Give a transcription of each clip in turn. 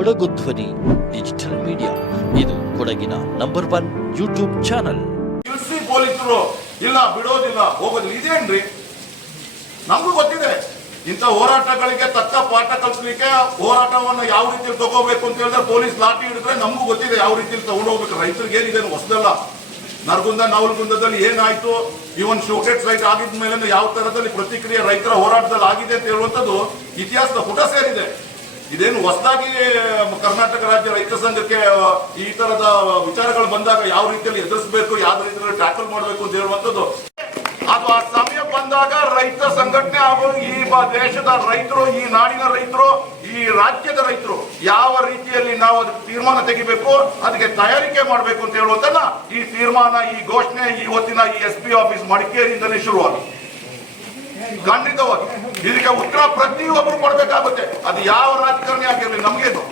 ಕೊಡಗು ಧ್ವನಿ digital media. ಇದು ಕೊಡಗಿನ ನಂಬರ್ 1 ಯೂಟ್ಯೂಬ್ ಚಾನಲ್. ಪೊಲೀಸರು ಇಲ್ಲ ಬಿಡೋದಿಲ್ಲ ಹೋಗೋದಿಲ್ಲ ಇದೇನ್ರಿ? ನಮಗೂ ಗೊತ್ತಿದೆ ಇಂಥ ಹೋರಾಟಗಳಿಗೆ ತಕ್ಕ ಪಾಠ ಕಲಿಸಲಿಕ್ಕೆ ಹೋರಾಟವನ್ನು ಯಾವ ರೀತಿಯಲ್ಲಿ ತಗೋಬೇಕು ಅಂತ ಹೇಳಿದ್ರೆ ಪೊಲೀಸ್ ಲಾಠಿ ಹಿಡಿದ್ರೆ ನಮಗೂ ಗೊತ್ತಿದೆ ಯಾವ ರೀತಿಯಲ್ಲಿ ತಗೊಂಡು ಹೋಗ್ಬೇಕು. ರೈತರಿಗೆ ಏನಿದೆ ಹೊಸದಲ್ಲ. ನರಗುಂದ ನವಲಗುಂದದಲ್ಲಿ ಏನಾಯ್ತು, ಇವನ್ ಶೋಕೇಟ್ ರೈಟ್ ಆಗಿದ ಮೇಲೆ ಯಾವ ತರದಲ್ಲಿ ಪ್ರತಿಕ್ರಿಯೆ ರೈತರ ಹೋರಾಟದಲ್ಲಿ ಆಗಿದೆ ಅಂತ ಹೇಳುವಂಥದ್ದು ಇತಿಹಾಸದ ಪುಟ ಸೇರಿದೆ. ಇದೇನು ಹೊಸದಾಗಿ ಕರ್ನಾಟಕ ರಾಜ್ಯ ರೈತ ಸಂಘಕ್ಕೆ ಈ ತರದ ವಿಚಾರಗಳು ಬಂದಾಗ ಯಾವ ರೀತಿಯಲ್ಲಿ ಎದುರಿಸಬೇಕು, ಯಾವ ರೀತಿಯಲ್ಲಿ ಟ್ಯಾಕಲ್ ಮಾಡಬೇಕು ಅಂತ ಹೇಳುವಂಥದ್ದು ಅದು ಆ ಸಮಯ ಬಂದಾಗ ರೈತ ಸಂಘಟನೆ ಹಾಗೂ ಈ ದೇಶದ ರೈತರು, ಈ ನಾಡಿನ ರೈತರು, ಈ ರಾಜ್ಯದ ರೈತರು ಯಾವ ರೀತಿಯಲ್ಲಿ ನಾವು ಅದಕ್ಕೆ ತೀರ್ಮಾನ ತೆಗಿಬೇಕು, ಅದಕ್ಕೆ ತಯಾರಿಕೆ ಮಾಡಬೇಕು ಅಂತ ಹೇಳುವಂತನ್ನ ಈ ತೀರ್ಮಾನ, ಈ ಘೋಷಣೆ ಇವತ್ತಿನ ಈ SP ಆಫೀಸ್ ಮಡಿಕೇರಿಯಿಂದಲೇ ಶುರುವಾಗಿದೆ. ಖಂಡಿತವಾಗಿ ಇದಕ್ಕೆ ಉತ್ತರ ಪ್ರತಿಯೊಬ್ಬರು ಕೊಡ್ಬೇಕಾಗುತ್ತೆ. ಅದು ಯಾವ ರಾಜಕಾರಣಿ ಆಗಿರಲಿ, ನಮ್ಗೇನು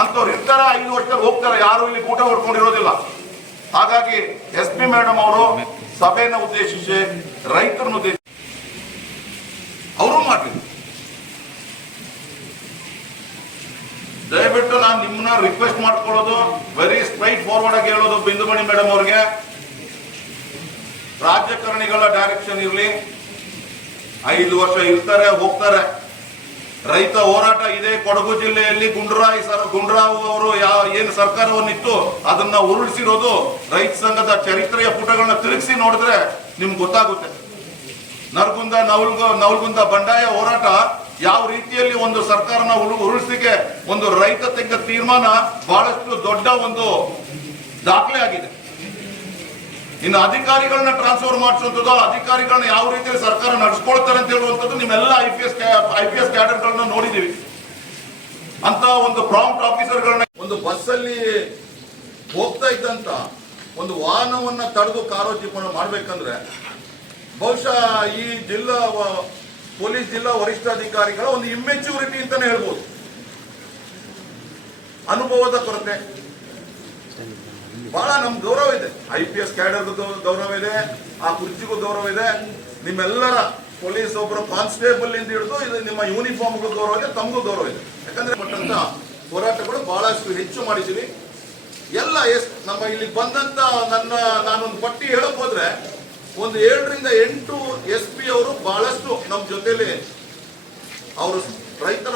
ಅಂತವ್ರು ಇರ್ತಾರೆ, 5 ವರ್ಷದಲ್ಲಿ ಹೋಗ್ತಾರೆ, ಯಾರು ಇಲ್ಲಿ ಊಟ ಹೊಡ್ಕೊಂಡಿರೋದಿಲ್ಲ. ಹಾಗಾಗಿ SP ಮೇಡಮ್ ಅವರು ಸಭೆಯನ್ನ ಉದ್ದೇಶಿಸಿ ರೈತರನ್ನು ಉದ್ದೇಶಿಸಿ ಅವರು ಮಾಡ್ಲಿ. ದಯವಿಟ್ಟು ನಾನು ನಿಮ್ಮನ್ನ ರಿಕ್ವೆಸ್ಟ್ ಮಾಡ್ಕೊಳ್ಳೋದು, ವೆರಿ ಸ್ಟ್ರೈಟ್ ಫಾರ್ವರ್ಡ್ ಆಗಿ ಹೇಳೋದು, ಬಿಂದುಮಣಿ ಮೇಡಮ್ ಅವ್ರಿಗೆ ರಾಜಕಾರಣಿಗಳ ಡೈರೆಕ್ಷನ್ ಇರಲಿ. 5 ವರ್ಷ ಇರ್ತಾರೆ, ಹೋಗ್ತಾರೆ. ರೈತ ಹೋರಾಟ ಇದೆ ಕೊಡಗು ಜಿಲ್ಲೆಯಲ್ಲಿ. ಗುಂಡ್ರಾವ್ ಅವರು ಏನು ಸರ್ಕಾರವನ್ನಿತ್ತು ಅದನ್ನ ಉರುಳಿಸಿರೋದು ರೈತ ಸಂಘದ ಚರಿತ್ರೆಯ ಪುಟಗಳನ್ನ ತಿರುಗಿಸಿ ನೋಡಿದ್ರೆ ನಿಮ್ಗೆ ಗೊತ್ತಾಗುತ್ತೆ. ನವಲಗುಂದ ಬಂಡಾಯ ಹೋರಾಟ ಯಾವ ರೀತಿಯಲ್ಲಿ ಒಂದು ಸರ್ಕಾರನ ಉರುಳಿಸಲಿಕ್ಕೆ ಒಂದು ರೈತ ತೆಗೆದ ತೀರ್ಮಾನ ಬಹಳಷ್ಟು ದೊಡ್ಡ ಒಂದು ದಾಖಲೆ ಆಗಿದೆ. ಇನ್ನು ಅಧಿಕಾರಿಗಳನ್ನ ಟ್ರಾನ್ಸ್ಫರ್ ಮಾಡಿಸುವಂಥದ್ದು, ಅಧಿಕಾರಿಗಳನ್ನ ಯಾವ ರೀತಿಯಲ್ಲಿ ಸರ್ಕಾರ ನಡೆಸ್ಕೊಳ್ತಾರೆ ಅಂತ ಹೇಳುವಂಥದ್ದು ನಿಮ್ಮೆಲ್ಲ ಐ ಪಿ ಎಸ್ ಕ್ಯಾಡರ್ಗಳನ್ನ ನೋಡಿದೀವಿ. ಅಂತ ಒಂದು ಪ್ರಾಂಪ್ಟ್ ಆಫೀಸರ್ಗಳನ್ನ ಒಂದು ಬಸ್ಸಲ್ಲಿ ಹೋಗ್ತಾ ಇದ್ದಂತ ಒಂದು ವಾಹನವನ್ನ ತಡೆದು ಕಾರೋಜಿ ಮಾಡ್ಬೇಕಂದ್ರೆ ಬಹುಶಃ ಈ ಪೊಲೀಸ್ ಜಿಲ್ಲಾ ವರಿಷ್ಠಾಧಿಕಾರಿಗಳ ಒಂದು ಇಮ್ಮೆಚ್ಯೂರಿಟಿ ಅಂತಾನೆ ಹೇಳ್ಬೋದು. ಅನುಭವದ ಕೊರತೆ. ಬಹಳ ನಮ್ಗೆ ಗೌರವ ಇದೆ, IPS ಕ್ಯಾಡರ್ಗೂ ಗೌರವ ಇದೆ, ಆ ಕುರ್ಚಿಗೂ ಗೌರವ ಇದೆ, ನಿಮ್ಮೆಲ್ಲರ ಪೊಲೀಸ್ ಒಬ್ಬರು ಕಾನ್ಸ್ಟೇಬಲ್ ಇಂದ ಹಿಡಿದು ಇದು ನಿಮ್ಮ ಯೂನಿಫಾರ್ಮ್ಗೂ ಗೌರವ ಇದೆ, ತಮಗೂ ಗೌರವ ಇದೆ. ಯಾಕಂದ್ರೆ ಪಟ್ಟಂತ ಹೋರಾಟಗಳು ಬಹಳಷ್ಟು ಹೆಚ್ಚು ಮಾಡಿದ್ದೀವಿ. ಎಲ್ಲ ನಮ್ಮ ಇಲ್ಲಿ ಬಂದಂತ ನಾನೊಂದು ಪಟ್ಟಿ ಹೇಳಕ್ ಹೋದ್ರೆ ಒಂದು 7 ರಿಂದ 8 SP ಅವರು ಬಹಳಷ್ಟು ನಮ್ಮ ಜೊತೆಲಿ ಅವರು ರೈತರ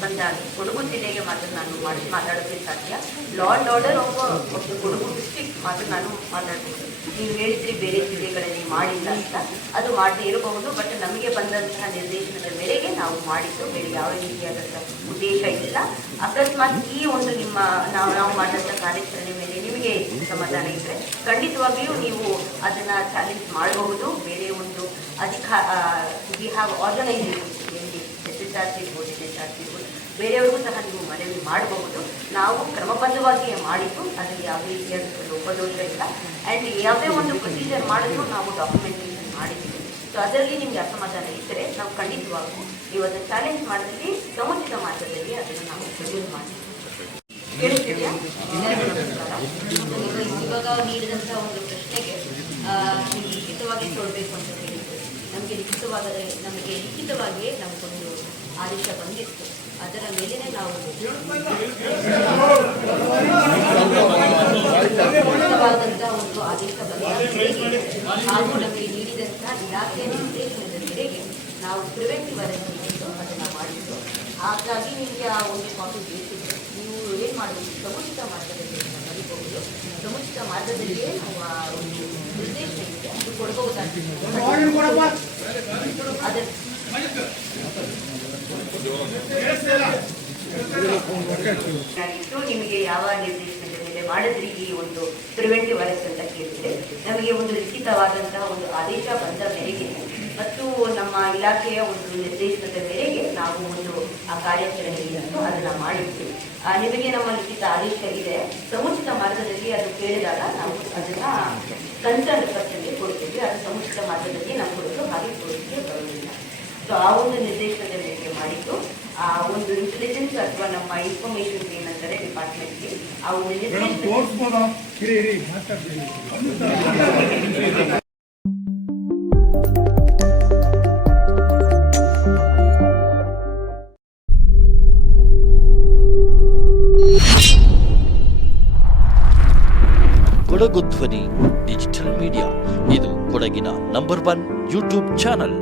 ಬಂದಾಗ ಕೊಡಗು ಜಿಲ್ಲೆಗೆ ಮಾತ್ರ ನಾನು ಮಾತಾಡೋದಕ್ಕೆ ಸಾಧ್ಯ. ಲಾ ಅಂಡ್ ಆರ್ಡರ್ ಒಂದು ಕೊಡಗು ಡಿಸ್ಟ್ರಿಕ್ಟ್ ಮಾತ್ರ ನಾನು ಮಾತಾಡ್ಬೋದು. ನೀವು ಹೇಳಿದ್ರಿ ಬೇರೆ ಜಿಲ್ಲೆಗಳಲ್ಲಿ ಮಾಡಿಲ್ಲ ಅಂತ, ಅದು ಮಾಡದೇ ಇರಬಹುದು. ಬಟ್ ನಮಗೆ ಬಂದಂತಹ ನಿರ್ದೇಶನದ ಮೇರೆಗೆ ನಾವು ಮಾಡಿದ್ದು, ಬೇರೆ ಯಾವ ರೀತಿಯಾದಂತಹ ಉದ್ದೇಶ ಇಲ್ಲ. ಅಕಸ್ಮಾತ್ ಈ ಒಂದು ನಿಮ್ಮ ನಾವು ಮಾಡಿದಂಥ ಕಾರ್ಯಾಚರಣೆ ಮೇಲೆ ನಿಮಗೆ ಸಮಾಧಾನ ಇದ್ದರೆ ಖಂಡಿತವಾಗಿಯೂ ನೀವು ಅದನ್ನ ಚಾಲೆಂಜ್ ಮಾಡಬಹುದು. ಬೇರೆ ಒಂದು ವಿ ಹ್ಯಾವ್ ಆರ್ಗನೈಸೇಷನ್ SHRC ಬೇರೆಯವ್ರಿಗೂ ಸಹ ನೀವು ಮನವಿ ಮಾಡಬಹುದು. ನಾವು ಕ್ರಮಬದ್ಧವಾಗಿ ಮಾಡಿದ್ದು, ಅದರಲ್ಲಿ ಯಾವುದೇ ರೀತಿಯಾದ ಲೋಪದೋಷ ಇಲ್ಲ. ಆ್ಯಂಡ್ ಯಾವುದೇ ಒಂದು ಪ್ರೊಸೀಜರ್ ಮಾಡಿದ್ರು ನಾವು ಡಾಕ್ಯುಮೆಂಟೇಷನ್ ಮಾಡಿದ್ದೀವಿ. ಸೊ ಅದರಲ್ಲಿ ನಿಮಗೆ ಅಸಮಾಧಾನ ಇದ್ದರೆ ನಾವು ಖಂಡಿತವಾಗೂ ನೀವು ಅದನ್ನು ಚಾಲೆಂಜ್ ಮಾಡಿದ್ವಿ, ಸಮುಚಿತ ಮಾರ್ಗದಲ್ಲಿ ಅದನ್ನು ನಾವು ಪ್ರೊಡ್ಯೂಸ್ ಮಾಡ್ತೀವಿ. ಕೇಳಿಸ್ತಿದೆಯಾ? ಇವಾಗ ನೀಡಿದಂಥ ಒಂದು ಪ್ರಶ್ನೆಗೆ ಲಿಖಿತವಾಗಿ ಕೊಡಬೇಕು ಅಂತ ಹೇಳಿದ್ರು. ನಮಗೆ ಲಿಖಿತವಾಗಿಯೇ ನಮಗೊಂದು ಆದೇಶ ಬಂದಿತ್ತು. ಅದರ ಮೇಲೆನೆ ನಾವು ಒಂದು ಆದೇಶ ಬಂದ ಹಾಗೂ ನಮಗೆ ನೀಡಿದಂತಹ ಇಲಾಖೆಯ ನಿರ್ದೇಶನದ ಮೇರೆಗೆ ನಾವು ಪ್ರಿವೆಂಟಿವ್ ಅರೆಸ್ಟ್ ಅದನ್ನು ಮಾಡಿದ್ದು. ಹಾಗಾಗಿ ನಿಮಗೆ ಆ ಒಂದು ಕಾಪಿ ಬೇಕಿದೆ. ನೀವು ಏನು ಮಾಡಬೇಕು, ಸಮುಚಿತ ಮಾರ್ಗದಲ್ಲಿ ಬರೀಬಹುದು. ಸಮುಚಿತ ಮಾರ್ಗದಲ್ಲಿಯೇ ನಾವು ಆ ಒಂದು ನಿರ್ದೇಶನ ಇದೆ, ಅದು ಕೊಡಬಹುದಾಗಿತ್ತು. ನಿಮಗೆ ಯಾವ ನಿರ್ದೇಶನದ ಮೇಲೆ ಮಾಡಿದ್ರಿ ಈ ಒಂದು ಪ್ರಿವೆಂಟಿವ್ ಅರೆಸ್ಟ್ ಅಂತ ಕೇಳಿದ್ರೆ, ನಮಗೆ ಒಂದು ಲಿಖಿತವಾದಂತಹ ಒಂದು ಆದೇಶ ಬಂದ ಮೇರೆಗೆ ಮತ್ತು ನಮ್ಮ ಇಲಾಖೆಯ ಒಂದು ನಿರ್ದೇಶನದ ಮೇರೆಗೆ ನಾವು ಒಂದು ಆ ಕಾರ್ಯಾಚರಣೆಯನ್ನು ಅದನ್ನ ಮಾಡಿದ್ವಿ. ನಿಮಗೆ ನಮ್ಮ ಲಿಖಿತ ಆದೇಶ ಇದೆ. ಸಮುಚಿತ ಮಾರ್ಗದಲ್ಲಿ ಅದು ಕೇಳಿದಾಗ ನಾವು ಅದನ್ನ ಕನ್ಸರ್ನ್ ಪರ್ಸನ್ಗೆ ಕೊಡ್ತೀವಿ. ಅದು ಸಮುಚಿತ ಮಾರ್ಗದಲ್ಲಿ ನಾವು ಕೊಡೋದು, ಹಾಗೆ ಕೊಡೋದಕ್ಕೆ ಬರೋದಿಲ್ಲ. ಸೊ ಆ ಒಂದು ನಿರ್ದೇಶನದ ಮೇರೆಗೆ ಮಾಡಿದ್ದು. ಆ ಒಂದು ಇಂಟೆಲಿಜೆನ್ಸ್ ಅಥವಾ ನಮ್ಮ ಇನ್ಫಾರ್ಮೇಶನ್ ಏನಂತಾರೆ ಡಿಪಾರ್ಟ್ಮೆಂಟ್ಗೆ ಆ ಒಂದು ನಿರ್ದೇಶನ ಕೊಡಗು ಧ್ವನಿ ಡಿಜಿಟಲ್ ಮೀಡಿಯಾ ಇದು ಕೊಡಗಿನ ನಂಬರ್ 1 ಯೂಟ್ಯೂಬ್ ಚಾನಲ್.